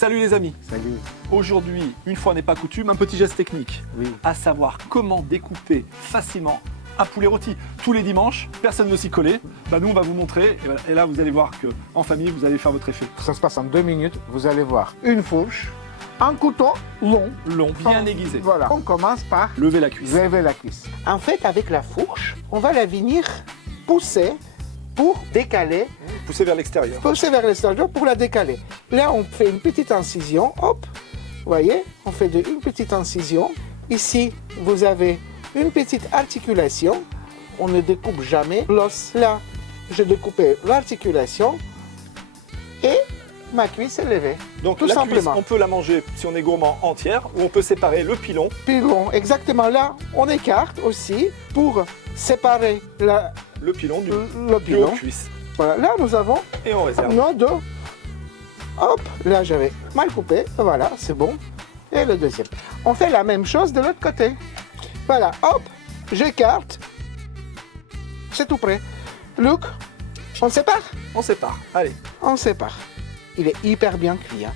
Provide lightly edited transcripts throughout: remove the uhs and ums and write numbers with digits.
Salut les amis. Salut. Aujourd'hui, une fois n'est pas coutume, un petit geste technique. Oui. À savoir comment découper facilement un poulet rôti. Tous les dimanches, personne ne s'y collait. Nous, on va vous montrer. Et, voilà. Et là, vous allez voir qu'en famille, vous allez faire votre effet. Ça se passe en 2 minutes, vous allez voir. Une fourche, un couteau long. Long, bien aiguisé. Voilà. On commence par Lever la cuisse. lever la cuisse. En fait, avec la fourche, on va la venir pousser pour décaler, Poussez vers l'extérieur. pousser vers l'extérieur pour la décaler. Là, on fait une petite incision, hop, vous voyez, on fait une petite incision. Ici, vous avez une petite articulation. On ne découpe jamais l'os. Là, je découpais l'articulation et ma cuisse est levée. Donc Tout la cuisse, simplement. on peut la manger si on est gourmand entière ou on peut séparer le pilon. Pilon, exactement. Là, on écarte aussi pour séparer Le pilon du le haut de pilon. cuisse. Voilà. Là, nous avons Et on réserve. nos deux. Hop, là, j'avais mal coupé. Voilà, c'est bon. Et le deuxième. On fait la même chose de l'autre côté. Voilà, hop, j'écarte. C'est tout prêt. Luc, on sépare? On sépare. Allez. On sépare. Il est hyper bien cuit. Hein.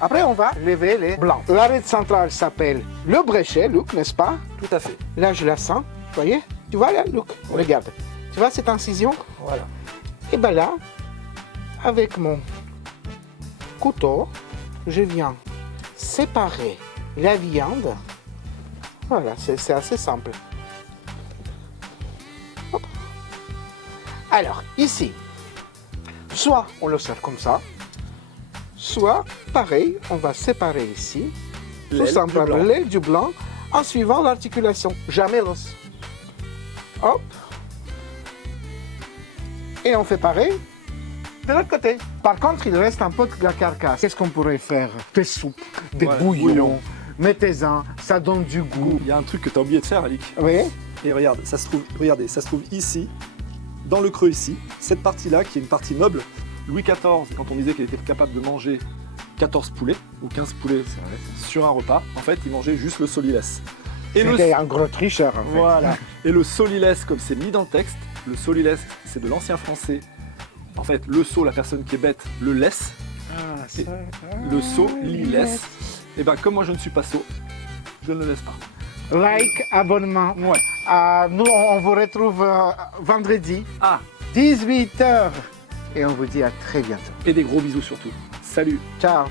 Après, on va lever les blancs. L'arête centrale s'appelle le bréchet, Luc, n'est-ce pas? Tout à fait. Là, je la sens. Vous voyez? Tu vois là, Luc? Regarde. Tu vois cette incision? Voilà. Et bien là, avec mon couteau, je viens séparer la viande. Voilà, c'est assez simple. Hop. Alors, ici, soit on le sert comme ça, soit, pareil, on va séparer ici, tout L'aile du simplement blanc. l'aile du blanc, en suivant l'articulation, jamais l'os. Hop. Et on fait pareil de l'autre côté. Par contre, il reste un peu de la carcasse. Qu'est-ce qu'on pourrait faire? Des soupes, des Ouais, bouillons. bouillon. Mettez-en, ça donne du goût. Il y a un truc que tu as oublié de faire, Alic. Oui, Et regarde, ça se trouve, regardez, ça se trouve ici, dans le creux ici, cette partie-là, qui est une partie noble. Louis XIV, quand on disait qu'il était capable de manger 14 poulets, ou 15 poulets sur un repas, en fait, il mangeait juste le solilès. Et c'était un gros tricheur en fait. Voilà. Et le solilès, comme c'est mis dans le texte, le solilès, c'est de l'ancien français. En fait, le sot, la personne qui est bête, le laisse. Ah, Et le sot, l'ilès. Et ben, comme moi je ne suis pas sot, je ne le laisse pas. Like, abonnement. Ouais. Nous, on vous retrouve vendredi, Ah, 18h. Et on vous dit à très bientôt. et des gros bisous surtout. Salut. Ciao.